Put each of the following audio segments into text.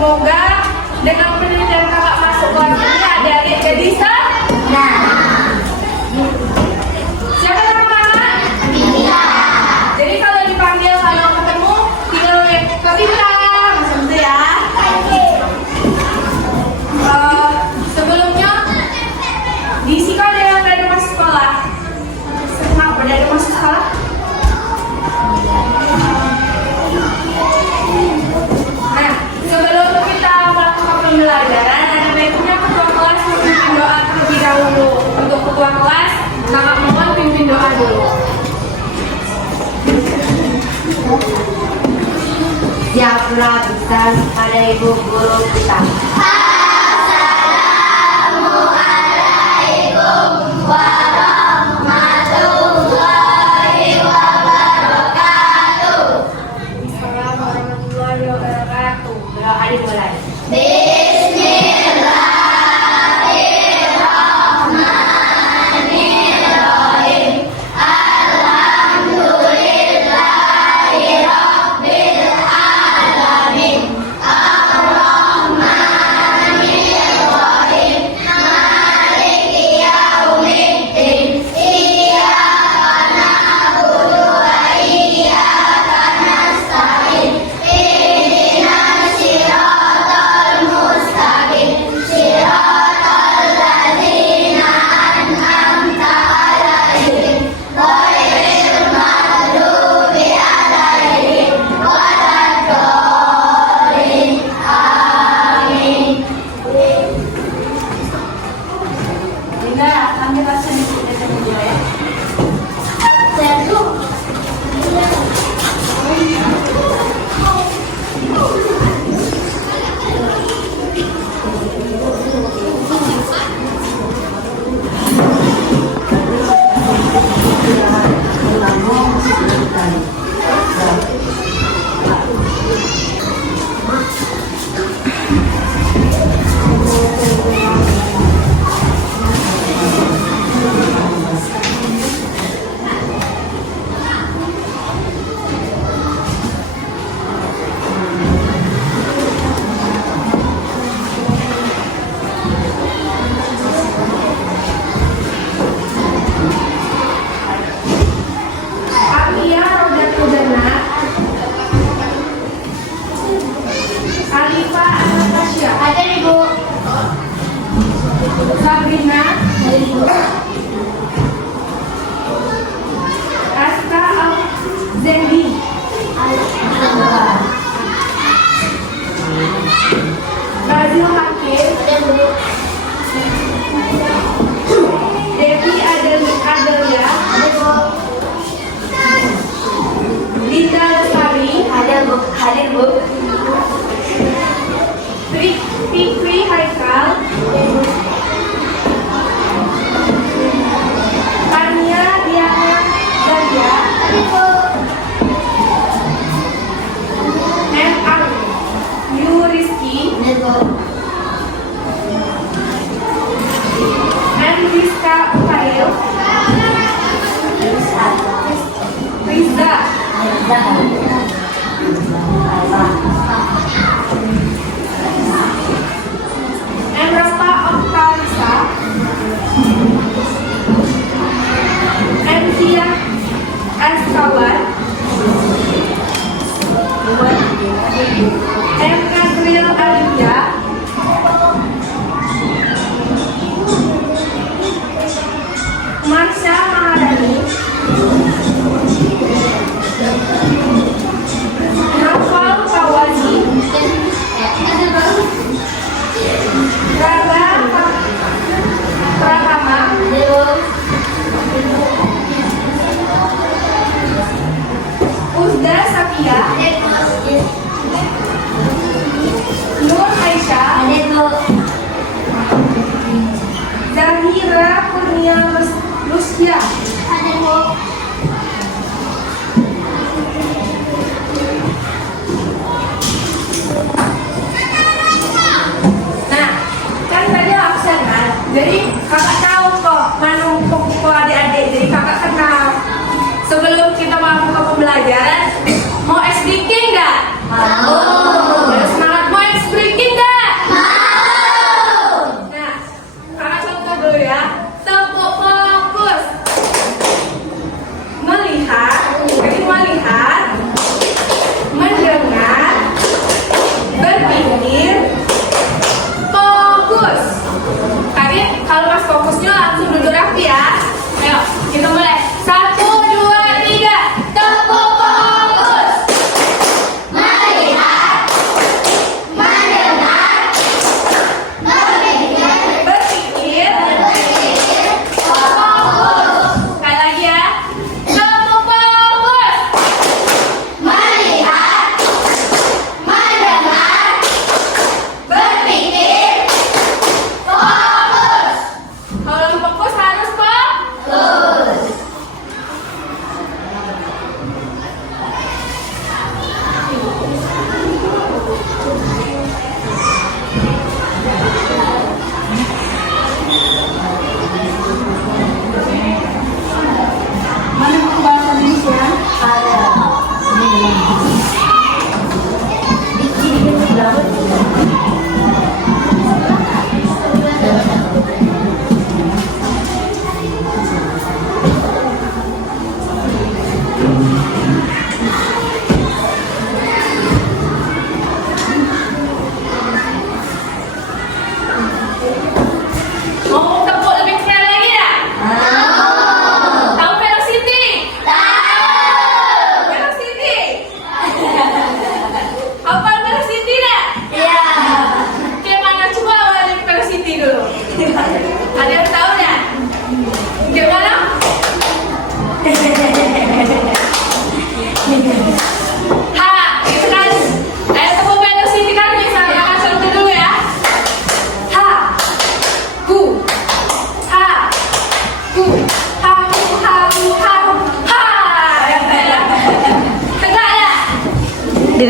Semoga dengan penelitian kakak masuk kelas ini adik-adik jadi siapa nama kakak? Iya. Jadi kalau dipanggil kalau ketemu tinggal ke bintang gitu ya. Sebelumnya di sini ada yang udah masuk sekolah. Kenapa udah masuk sekolah? Nah, sebelum kita melakukan pembelajaran, ada baiknya ketua kelas memimpin doa terlebih dahulu. Untuk ketua kelas, kakak mohon pimpin doa dulu. Yang pernah besar pada ibu guru kita. Assalamualaikum warahmatullahi wabarakatuh. Assalamualaikum warahmatullahi wabarakatuh. Doa dimulai. Sabrina, Aska Zendi, Bazil Hakim, Devi Adelia, Linda Lestari, Hadir bu. Fikri Haikal, Tania Diana Dalia, Yu Rizky, Rizka Fail, Riza, Emrata Oktarisa, Envia Eskawar, M. Kadril Alivia, Marsha Mahadani, Noval Kawazi, Raga Pratama, Uzda Sapia,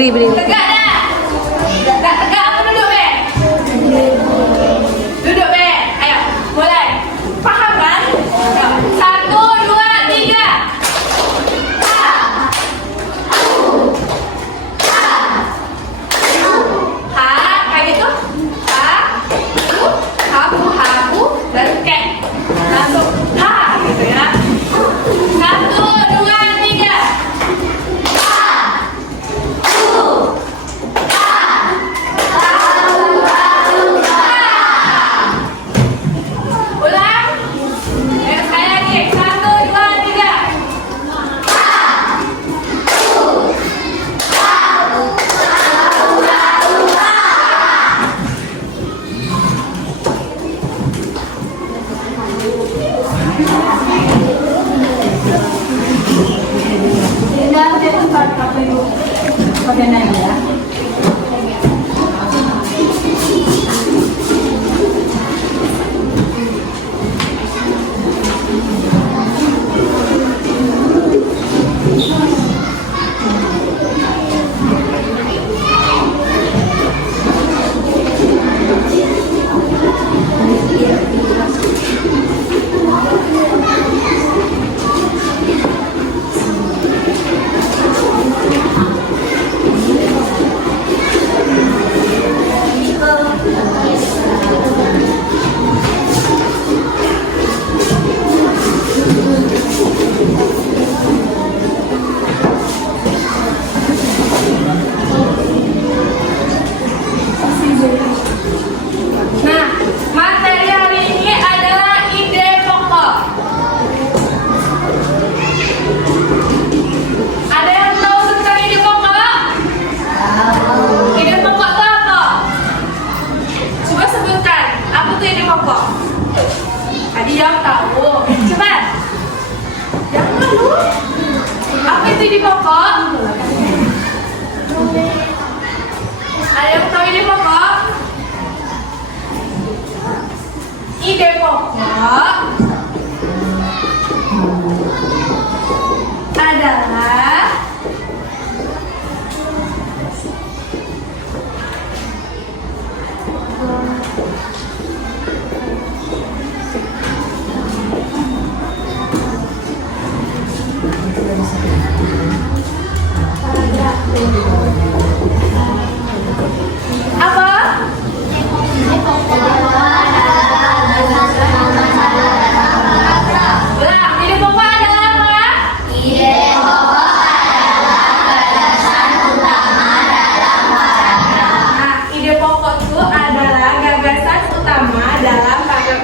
berdiri. Tegak dah. Tak tegak apa duduk be? Duduk be. Ayo, mulai. Faham kan? 1, 2, 3. Ha, kayak gitu. Habu, dan kek. Langsung ha gitu ya. 1, 2, 3. Ulang. Ayo sekali lagi. 1, 2, 3. Nah, materi hari ini adalah ide pokok. Ada yang tahu tentang ide pokok? Ide pokok itu apa? Coba sebutkan, apa tuh ide pokok? Adi jawab tahu. Coba. Jangan malu. Apa itu ide pokok? Ada yang tahu ide pokok? Ide pokok adalah apa? Ulang, ide pokok adalah apa? Nah, ide pokok itu adalah gagasan utama dalam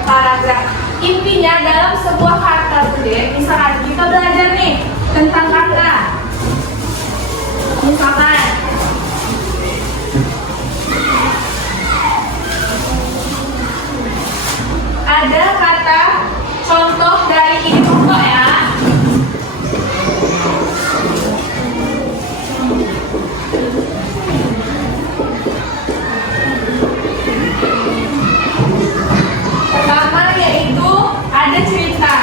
paragraf. Intinya dalam sebuah kata tuh deh, misalkan kita belajar nih tentang kata. Misalkan ada kata contoh dari ide pokok ya. Pertama yaitu ada cerita.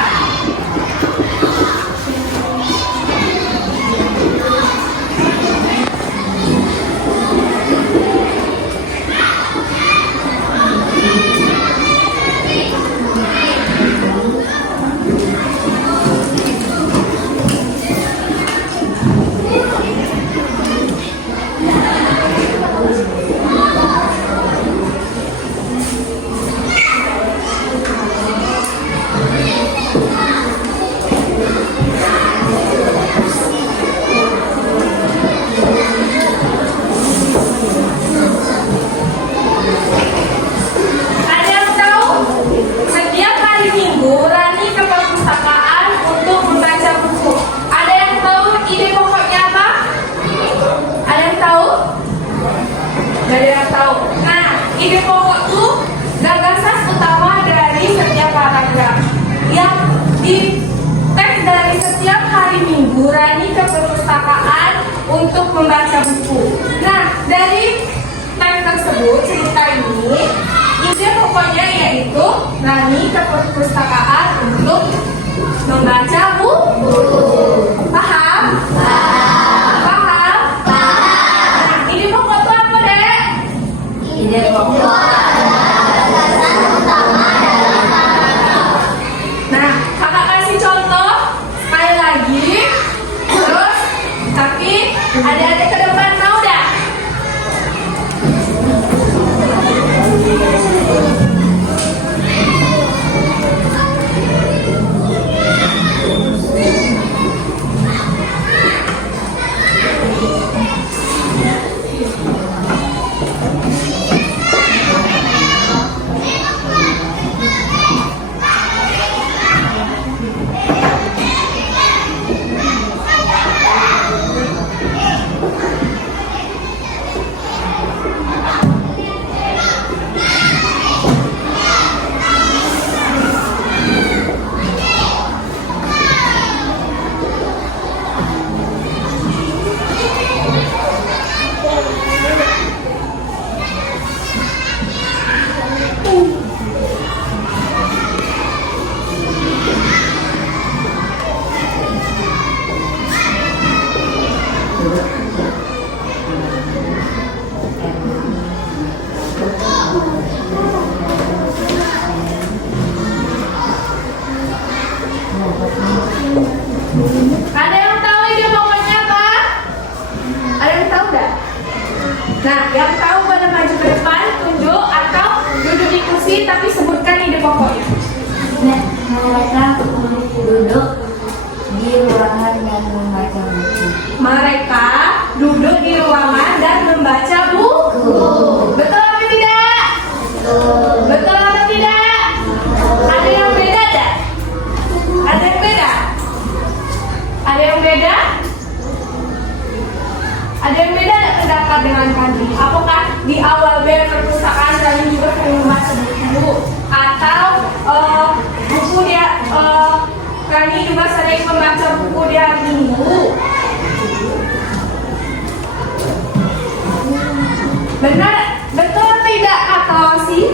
Ada yang tahu? Setiap hari Minggu Rani ke perpustakaan untuk membaca buku. Ada yang tahu ide pokoknya apa? Ada yang tahu? Gak ada yang tahu. Nah, ide pokok itu gagasan utama dari setiap paragraf. Yang di teks dari setiap hari Minggu Rani ke perpustakaan untuk membaca buku. Nah, dari teks tersebut, cerita ini, ide pokoknya yaitu Rani ke perpustakaan untuk membaca buku. Paham? Paham? Paham. Nah, yang tahu boleh maju ke depan, tunjuk atau duduk di kursi tapi sebutkan ide pokoknya. Mereka duduk di ruangan dan membaca buku. Mereka duduk di ruangan dan membaca buku. Betul atau tidak? Betul atau tidak? Ada yang beda tak? Ada yang beda? Ada yang beda? Ada yang beda tak pendapat dengan kami? Apakah di awal perpustakaan kami juga sering membaca buku? Atau buku dia kami juga sering membaca buku di hari Minggu? Benar? Betul tidak kata si?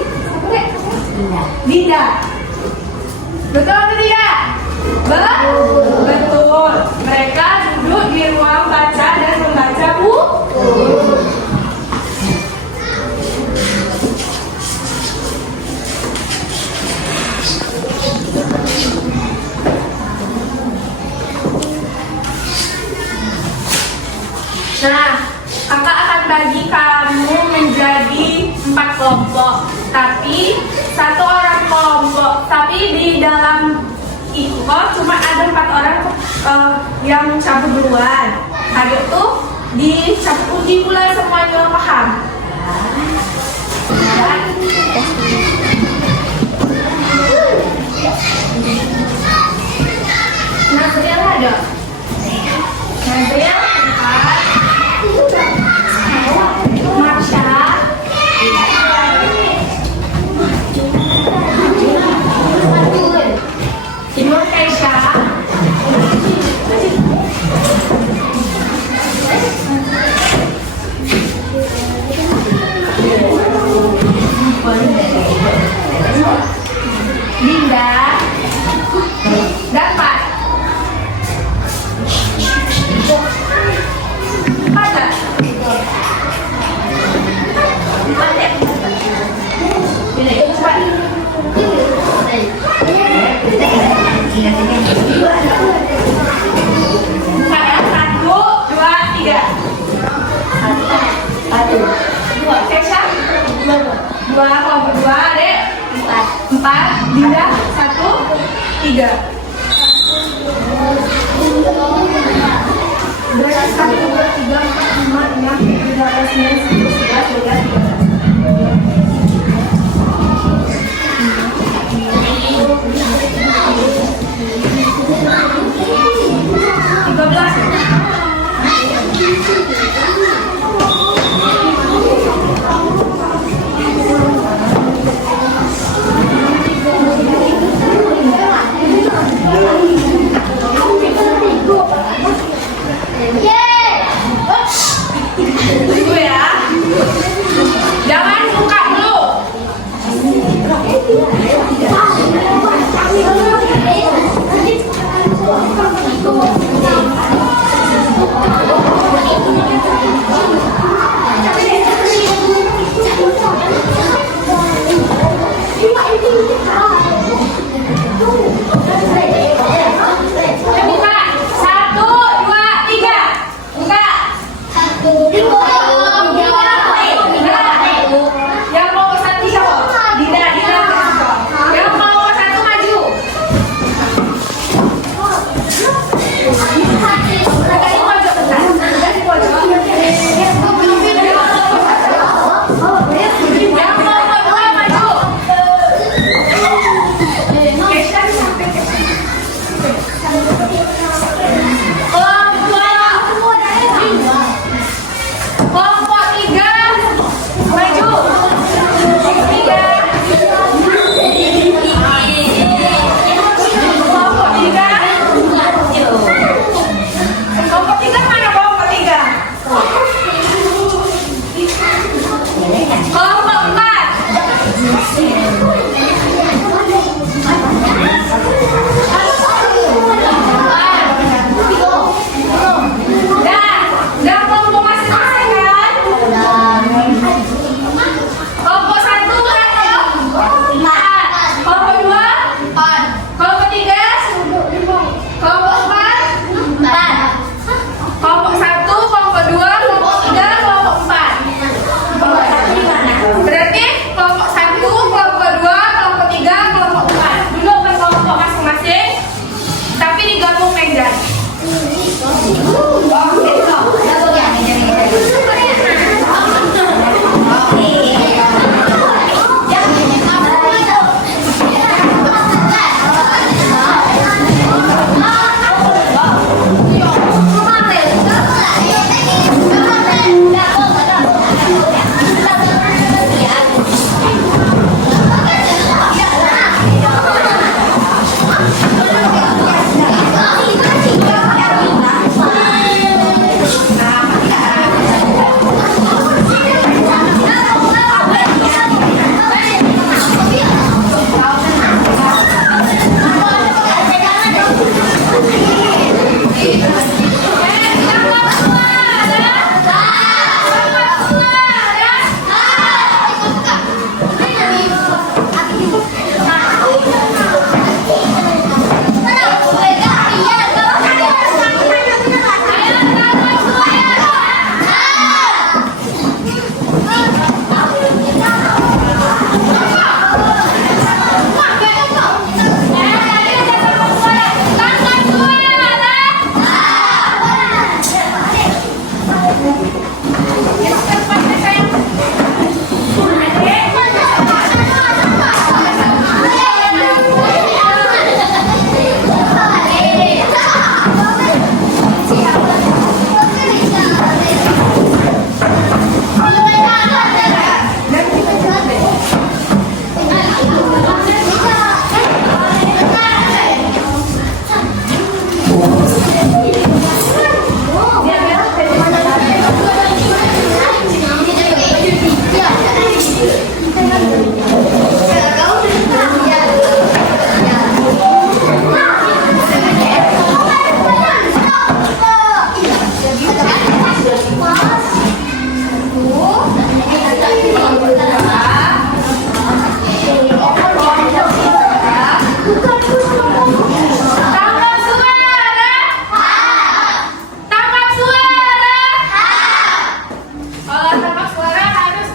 Dinda. Betul atau tidak? Betul. Mereka duduk di ruang baca dan membaca buku. Nah, kakak akan bagi kamu menjadi 4 kelompok. Tapi satu orang kelompok. Tapi di dalam itu cuma ada 4 orang yang cabut duluan. Habis itu dicabut uji pula semuanya, paham? Nazriel ada? Nazriel? Marsha? Timur Keisha? Dinda? Dapat? Ada? Dua, kelompok 2, adek 4, Dinda 1, 3. Berarti 1, 2, 3, 4, 5, 6, 7, 8, 9, 10, 11, 12, Tunggu ya. Jangan buka dulu. Buka. 1, 2, 3. Buka. Yang mau pesan siapa? Dinda.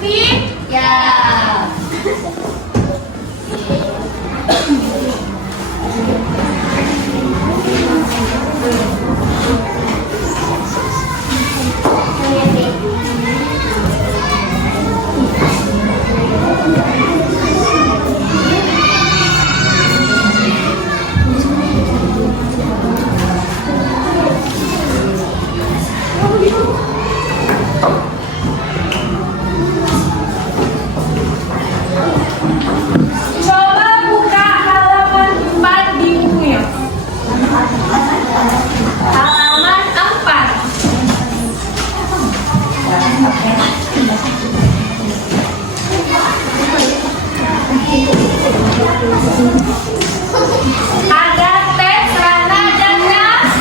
mengerti? Ya. Coba buka halaman 4 di bukunya. Halaman 4. Ada teks Rana dan Ras.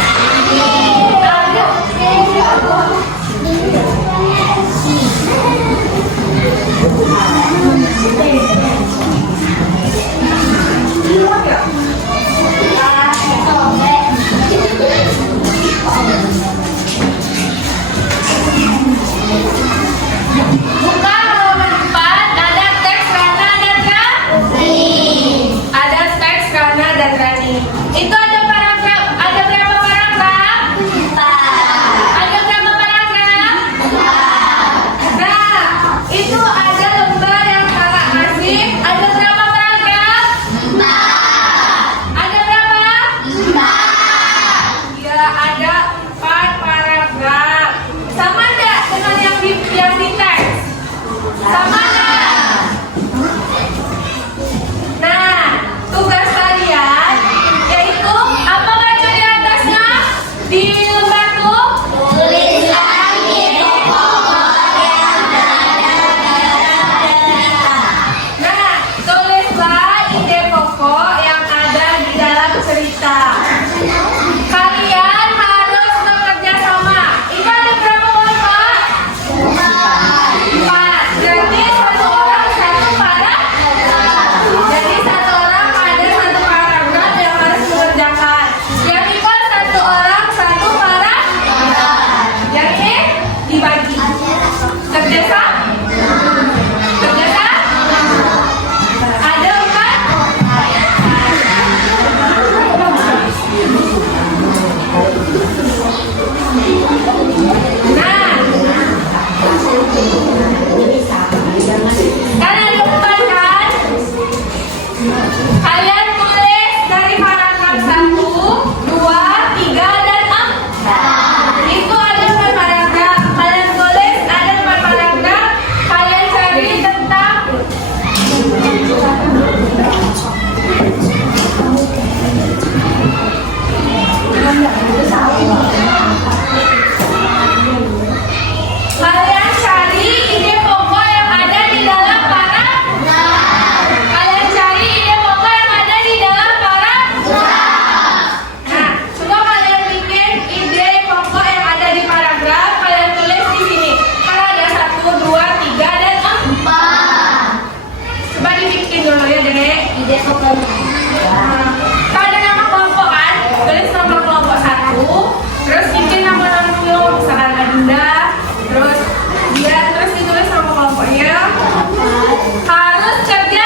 Buka halaman 4, ada teks Rana dan Rani. Ada teks Rana dan Rani. Itu ada paragraf, ada berapa paragraf? Ada berapa paragraf? Nah, itu ada lembar yang kakak kasih. Ada berapa paragraf? Ada berapa? Ya, ada 4 paragraf. Sama enggak dengan yang di teks? Sama enggak? Nah, tugas kalian yaitu apa baca di atasnya? Di lembar tuh? Nah, tulislah ide pokok yang ada di dalam cerita. Kalian harus bekerja sama. Itu ada berapa kelompok? 4. Jadi satu orang satu paragraf. Jadi satu orang ada satu paragraf yang harus dikerjakan. Yang itu satu orang satu paragraf. Yang ini dibagi. Kerjasama? Kerjasama? Ada 4? Nah, kalian lupa kan? Kalian tulis dari paragraf 1, 2, 3, dan 4. Itu ada 4 paragraf. Kalian tulis ada 4 paragraf. Kalian cari tentang kalian cari ide pokok yang ada di dalam paragraf. Kalian cari ide pokok yang ada di dalam paragraf. Nah, coba kalian bikin ide pokok yang ada di paragraf. Kalian tulis di sini. Kan ada 1, 2, 3, dan 4. Coba dibikin dulu ya, Dek. Ide pokok. Kalau ada nama kelompok kan, tulis nama kelompok 1, terus bikin nama kelompok, misalkan Adinda, terus dia, terus ditulis nama kelompoknya. Harus kerja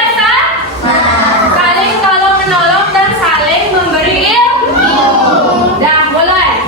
saling tolong menolong dan saling memberi ilmu. Dah mulai.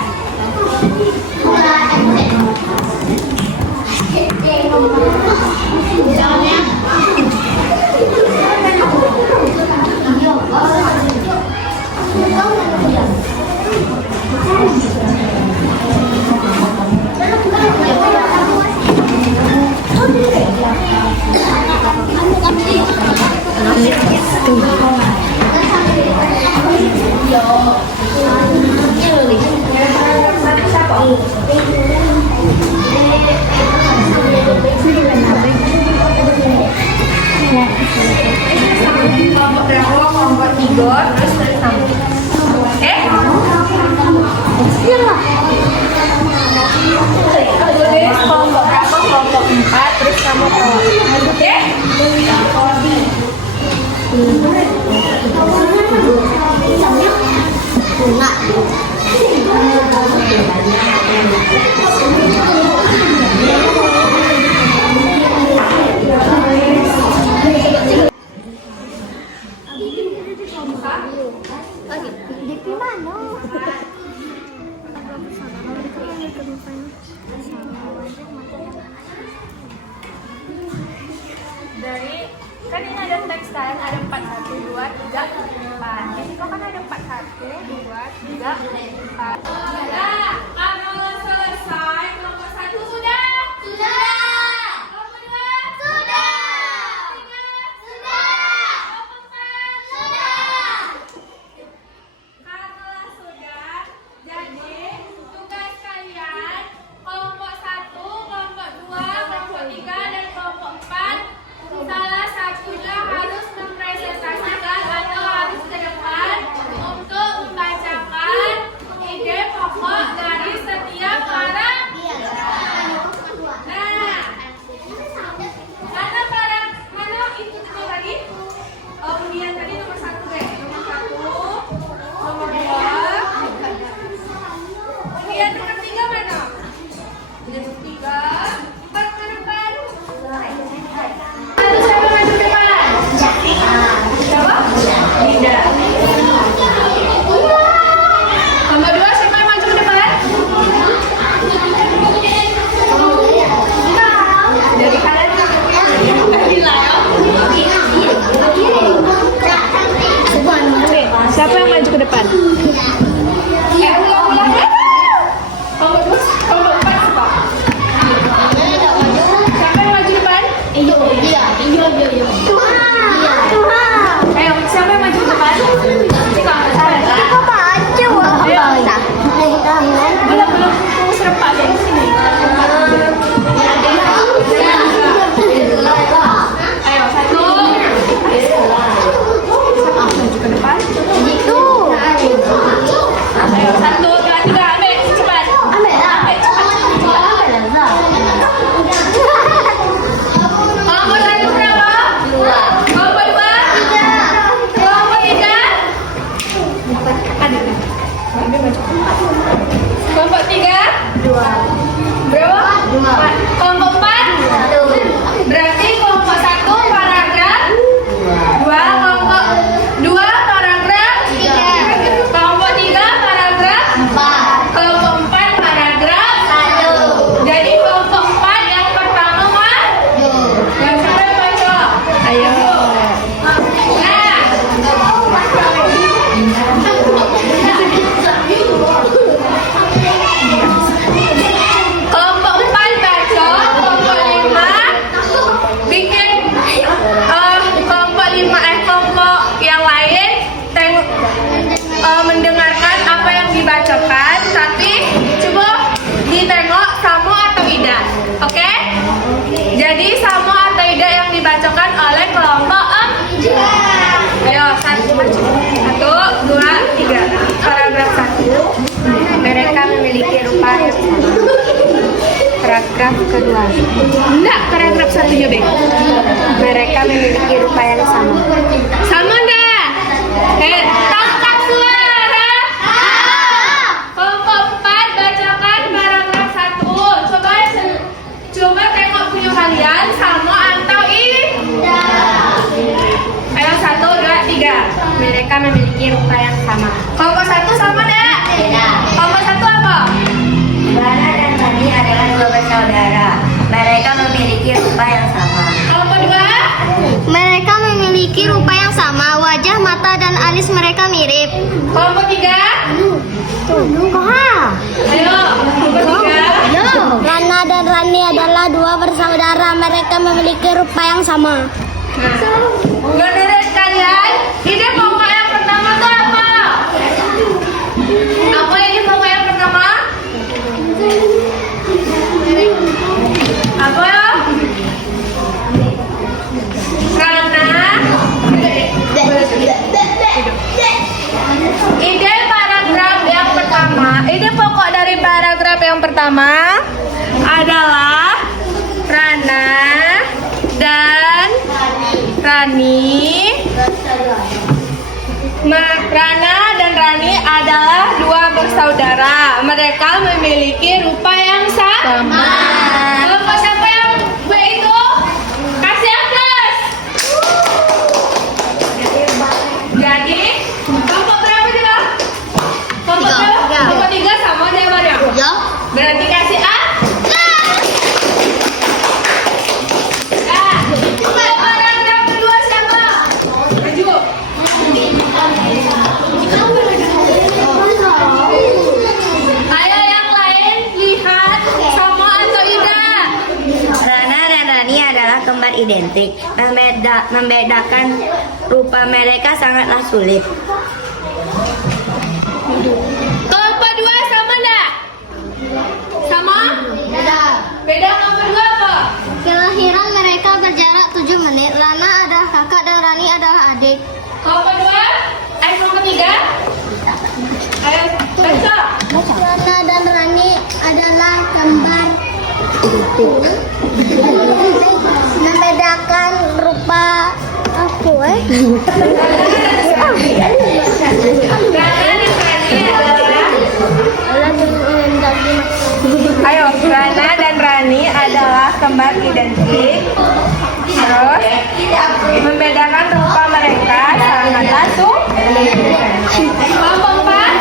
Kelompok berapa? Kelompok 3, terus tulis nama. Tulis kelompok berapa? Kelompok 4, terus kamu kelompok. Oke? ada 4, 1, 2, 3, 4. Di situ kan ada 4, 1, 2, 3, 4. Sudah, kalau selesai, kelompok 1 sudah? Sudah. Kelompok 2? Sudah. 3? Sudah. Kelompok 4? Sudah. Karena sudah, jadi tugas kalian kelompok 1, kelompok 2, kelompok 3, dan kelompok 4 salah satunya harus mempresentasikan atau harus ke depan untuk membacakan ide pokok dari setiap paragraf. Nah, mana itu tadi tadi? Oh, undian tadi nomor 1 deh. Nomor 1, nomor 2. Undian nomor 3 mana? Nomor 3. 4 ke depan. Satu siapa maju ke depan? Siapa? Tidak. Nomor 2 siapa yang maju ke depan? Jadi kalian siapa yang maju ke depan? Ulang-ulang ya. Kelompok 2, kelompok 4 siapa? Siapa yang maju depan? Iya. Ayo, siapa yang maju ke depan? Belum serempak deh sini. Ayo, 1. Maju ke depan. Ayo, 1, 2, 3, ambil cepat. Ambil cepat. Kelompok 1 berapa? 2. Kelompok 2? 3. Kelompok 3? Ada. Ambil maju. Kelompok 3? 2. Berapa? 4. Kelompok 4? 1. Berarti kelompok 1 paragraf 2, kelompok 2 paragraf 3. Kelompok 3 paragraf 4. kelompok 4 paragraf 1. Jadi kelompok 4 yang pertama maju. Yang siapa yang maju? Ayo. Kelompok 4 baca, kelompok 5 bikin kelompok 5 kelompok yang lain mendengarkan apa yang dibacakan, tapi coba ditengok Samu atau Ida. Oke? Jadi Samu atau Ida yang dibacakan oleh kelompok 4. Ayo, 1, 2, 3. Paragraf 1. Mereka memiliki rupa yang sama. Paragraf kedua. Enggak, paragraf 1-nya, Bek. Mereka memiliki rupa yang sama. Sama enggak? Tangkap suara. Kelompok 4 bacakan paragraf 1. Coba tengok punya kalian sama atau Ida. Ayo, 1, 2, 3. Mereka memiliki rupa yang sama. Kelompok 1 sama enggak? Beda. Kelompok 1 apa? Rana dan Rani adalah dua bersaudara. Mereka memiliki rupa yang sama. Kelompok 2? Mereka memiliki rupa yang sama. Wajah, mata, dan alis mereka mirip. Kelompok 3? Ayo, kelompok 3. Rana dan Rani adalah dua bersaudara. Mereka memiliki rupa yang sama. Menurut kalian, ide pokok yang pertama tuh apa? Apa ide pokok yang pertama? Apa ya? Karena ide paragraf yang pertama, ide pokok dari paragraf yang pertama adalah Rana dan Rani. Rana dan Rani adalah dua bersaudara. Mereka memiliki rupa yang sama. Kelompok siapa yang B itu? Kasih aplaus. Jadi kelompok berapa juga? Kelompok berapa? Kelompok 3 sama jawabannya. Ya. Berarti kasih A. Paragraf kedua siapa? Rani adalah kembar identik. Membedakan rupa mereka sangatlah sulit. Kelompok 2 sama enggak? Sama? Beda. Beda kelompok 2 apa? Kelahiran mereka berjarak 7 menit. Lana adalah kakak dan Rani adalah adik. Kelompok 2? Kelompok 3? Ayo, baca. Lana dan Rani adalah kembar. Membedakan rupa aku Ayo, Rana dan Rani adalah kembar identik. Terus, membedakan rupa mereka sangatlah sulit. Kelompok 4?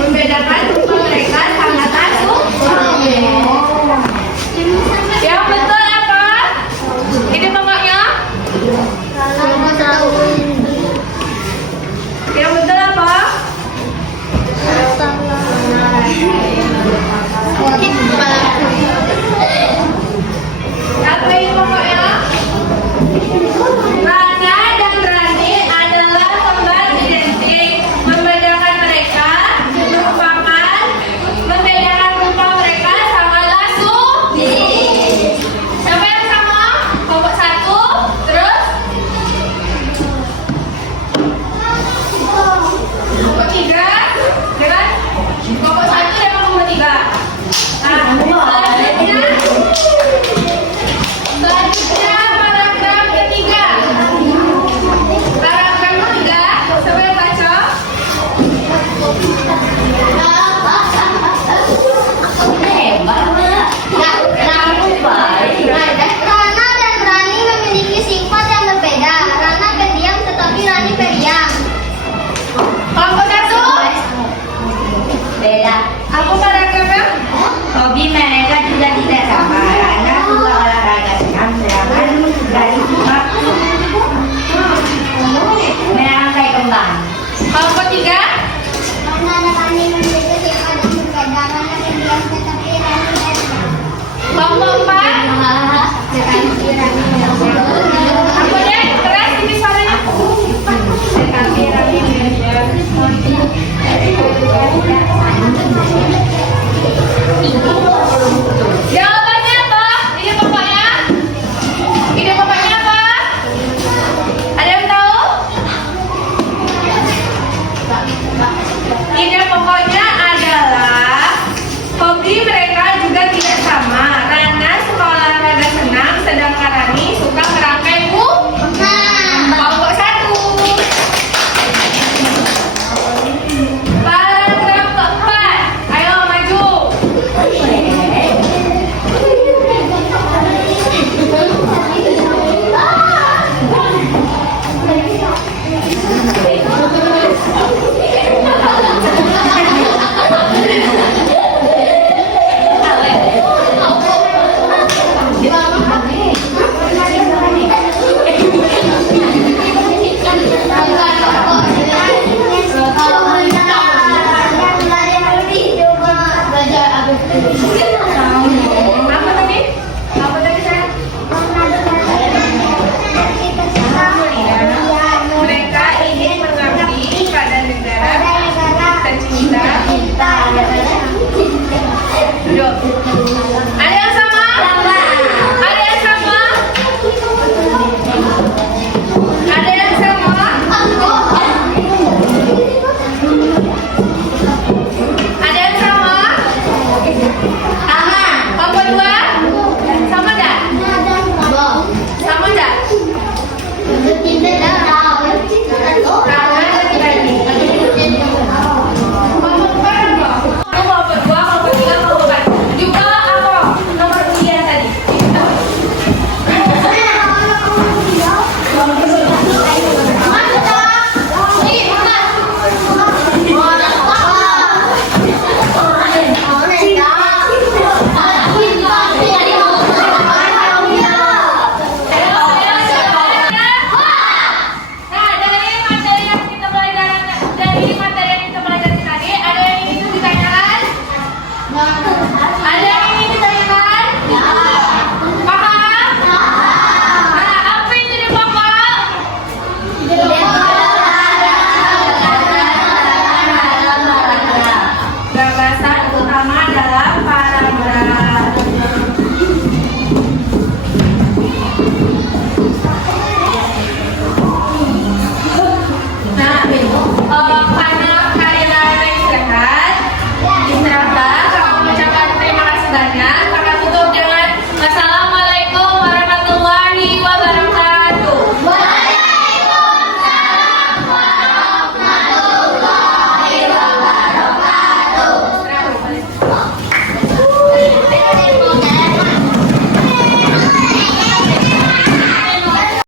Membedakan rupa mereka sangatlah sulit. Yang betul apa? Ini pokoknya. Yang betul apa? Apa ini pokoknya? Rana dan Rani adalah kembar identik. Membedakan mereka merupakan membedakan rupa mereka sangatlah sulit. Siapa yang sama? Kelompok 1, terus kelompok 3, dengan kelompok 1 dan kelompok 3. Selanjutnya paragraf ketiga. Paragraf ketiga, siapa yang baca? Rana dan Rani memiliki sifat yang berbeda. Rana pendiam tetapi Rani periang. Kelompok 1, Beda. apa paragrafnya? Hobi mereka juga tidak sama. Rana suka olahraga senam, sedangkan Rani suka merangkai kembang. Kelompok 3, Rana dan Rani memiliki sifat yang berbeda. Rana pendiam tetapi Rani periang. kelompok 4. Apa deh? Keras ini suaranya. Jawabannya apa? Ini pokoknya. Ini pokoknya apa? Ada yang tahu? Ide pokoknya adalah hobi mereka juga tidak sama. Rana suka olahraga senam, sedangkan Rani suka merangkai bunga. Kelompok 1. Paragraf keempat. Ayo maju. Apa tadi? Apa tadi saya? Mereka ingin mengabdi pada negara tercinta. Yuk. Ada yang sama? Ada yang sama? Ada yang sama? Ada yang sama? Sama. Kelompok 2? Sama enggak? Sama enggak? Karena tadi. Kelompok berapa? Kelompok 2, kelompok 3, kelompok 4. Juga apa? Nomor 3 tadi. Ada yang ingin ditanyakan?